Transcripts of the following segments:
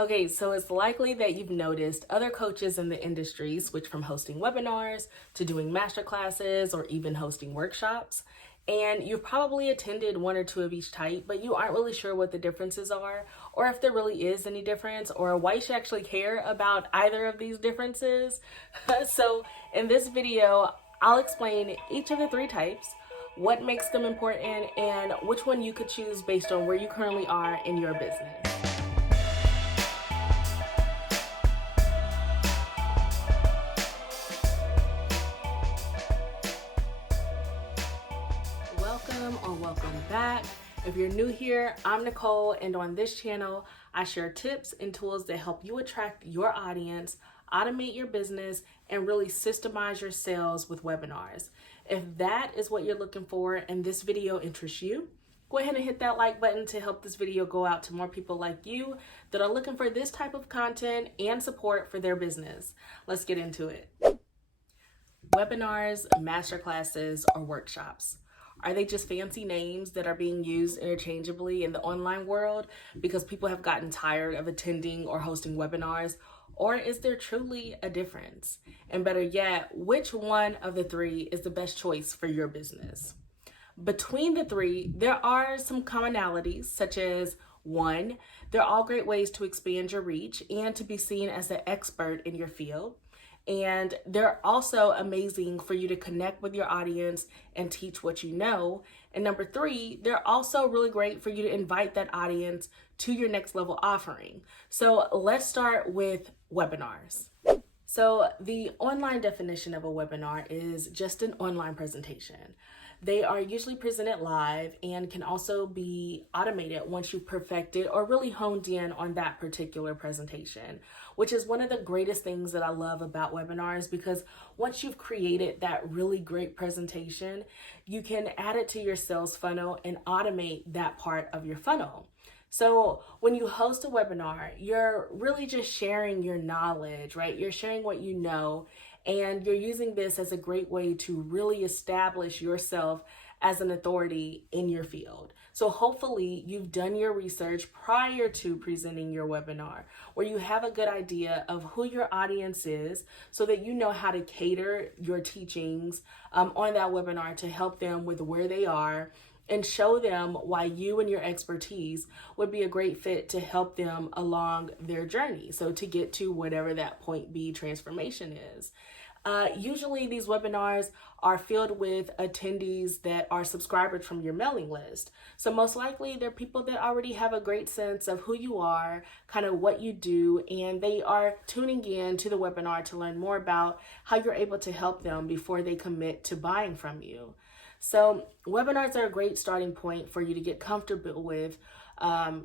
Okay, so it's likely that you've noticed other coaches in the industry switch from hosting webinars to doing masterclasses or even hosting workshops. And you've probably attended one or two of each type, but you aren't really sure what the differences are, or if there really is any difference, or why you should actually care about either of these differences. So in this video, I'll explain each of the three types, what makes them important, and which one you could choose based on where you currently are in your business. Welcome back. If you're new here, I'm Nicole, and on this channel, I share tips and tools that help you attract your audience, automate your business, and really systemize your sales with webinars. If that is what you're looking for and this video interests you, go ahead and hit that like button to help this video go out to more people like you that are looking for this type of content and support for their business. Let's get into it. Webinars, masterclasses, or workshops. Are they just fancy names that are being used interchangeably in the online world because people have gotten tired of attending or hosting webinars? Or is there truly a difference? And better yet, which one of the three is the best choice for your business? Between the three, there are some commonalities, such as one, they're all great ways to expand your reach and to be seen as an expert in your field. And they're also amazing for you to connect with your audience and teach what you know. And number three, they're also really great for you to invite that audience to your next level offering. So let's start with webinars. So the online definition of a webinar is just an online presentation. They are usually presented live and can also be automated once you've perfected or really honed in on that particular presentation, which is one of the greatest things that I love about webinars, because once you've created that really great presentation, you can add it to your sales funnel and automate that part of your funnel. So when you host a webinar, you're really just sharing your knowledge, right? You're sharing what you know, and you're using this as a great way to really establish yourself as an authority in your field. So hopefully you've done your research prior to presenting your webinar, where you have a good idea of who your audience is so that you know how to cater your teachings on that webinar to help them with where they are and show them why you and your expertise would be a great fit to help them along their journey. So to get to whatever that point B transformation is. Usually these webinars are filled with attendees that are subscribers from your mailing list. So most likely they're people that already have a great sense of who you are, kind of what you do, and they are tuning in to the webinar to learn more about how you're able to help them before they commit to buying from you. So webinars are a great starting point for you to get comfortable with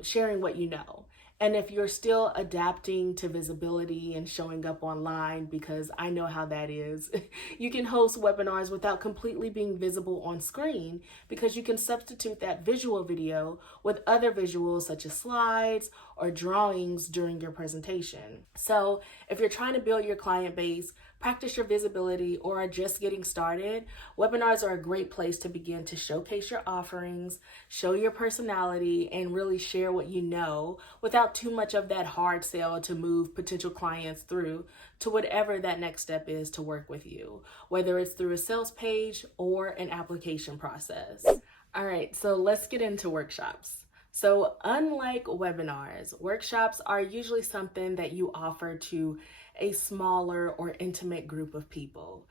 sharing what you know. And if you're still adapting to visibility and showing up online, because I know how that is, you can host webinars without completely being visible on screen, because you can substitute that visual video with other visuals such as slides or drawings during your presentation. So if you're trying to build your client base, practice your visibility, or are just getting started, webinars are a great place to begin to showcase your offerings, show your personality, and really share what you know without too much of that hard sell to move potential clients through to whatever that next step is to work with you, whether it's through a sales page or an application process. All right, so let's get into workshops. So unlike webinars, workshops are usually something that you offer to a smaller or intimate group of people.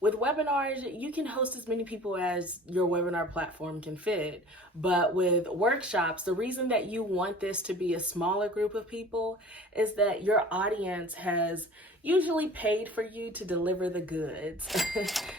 With webinars, you can host as many people as your webinar platform can fit. But with workshops, the reason that you want this to be a smaller group of people is that your audience has usually paid for you to deliver the goods.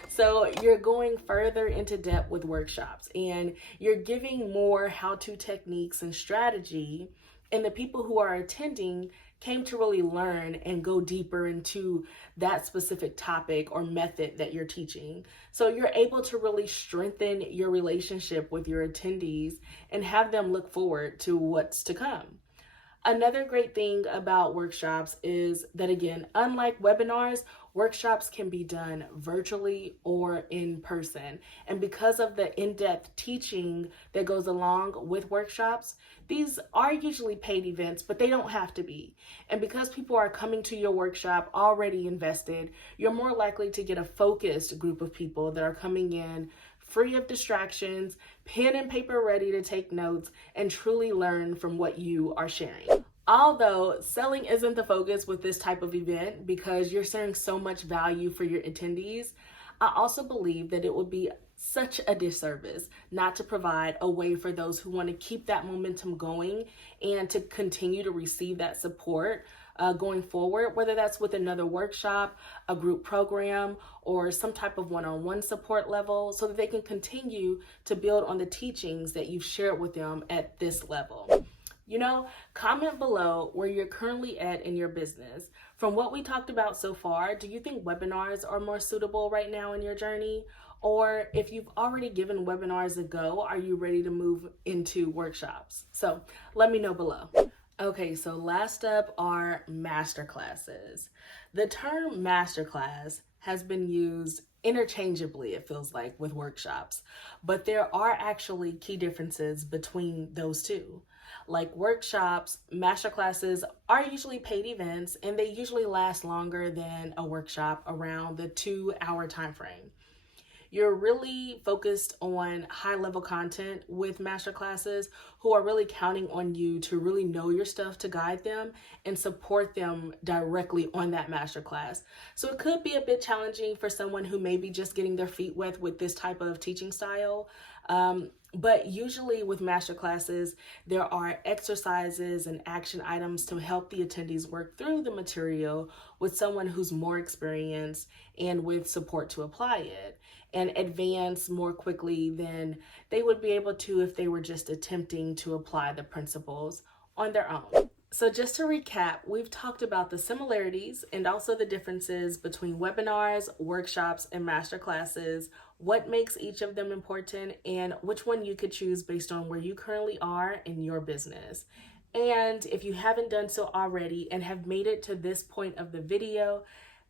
So you're going further into depth with workshops, and you're giving more how-to techniques and strategy, and the people who are attending came to really learn and go deeper into that specific topic or method that you're teaching. So you're able to really strengthen your relationship with your attendees and have them look forward to what's to come. Another great thing about workshops is that, again, unlike webinars, workshops can be done virtually or in person. And because of the in-depth teaching that goes along with workshops, these are usually paid events, but they don't have to be. And because people are coming to your workshop already invested, you're more likely to get a focused group of people that are coming in free of distractions, pen and paper ready to take notes, and truly learn from what you are sharing. Although selling isn't the focus with this type of event because you're sharing so much value for your attendees, I also believe that it would be such a disservice not to provide a way for those who want to keep that momentum going and to continue to receive that support going forward, whether that's with another workshop, a group program, or some type of one-on-one support level, so that they can continue to build on the teachings that you've shared with them at this level. Comment below where you're currently at in your business. From what we talked about so far, do you think webinars are more suitable right now in your journey? Or if you've already given webinars a go, are you ready to move into workshops? So let me know below. Okay, so last up are masterclasses. The term masterclass has been used interchangeably, it feels like, with workshops, but there are actually key differences between those two. Like workshops, masterclasses are usually paid events and they usually last longer than a workshop, around the 2-hour time frame. You're really focused on high-level content with masterclasses who are really counting on you to really know your stuff to guide them and support them directly on that masterclass. So it could be a bit challenging for someone who may be just getting their feet wet with this type of teaching style. But usually with masterclasses, there are exercises and action items to help the attendees work through the material with someone who's more experienced and with support to apply it and advance more quickly than they would be able to if they were just attempting to apply the principles on their own. So just to recap, we've talked about the similarities and also the differences between webinars, workshops, and masterclasses, what makes each of them important, and which one you could choose based on where you currently are in your business. And if you haven't done so already and have made it to this point of the video,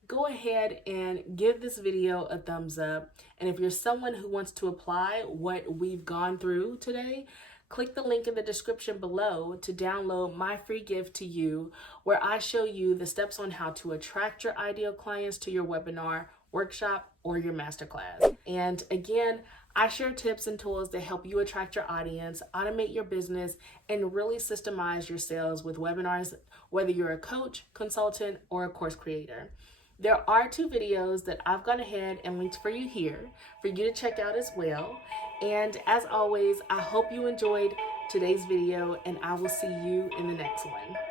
go ahead and give this video a thumbs up. And if you're someone who wants to apply what we've gone through today, click the link in the description below to download my free gift to you, where I show you the steps on how to attract your ideal clients to your webinar, workshop, or your masterclass. And again, I share tips and tools to help you attract your audience, automate your business, and really systemize your sales with webinars, whether you're a coach, consultant, or a course creator. There are 2 videos that I've gone ahead and linked for you here for you to check out as well. And as always, I hope you enjoyed today's video and I will see you in the next one.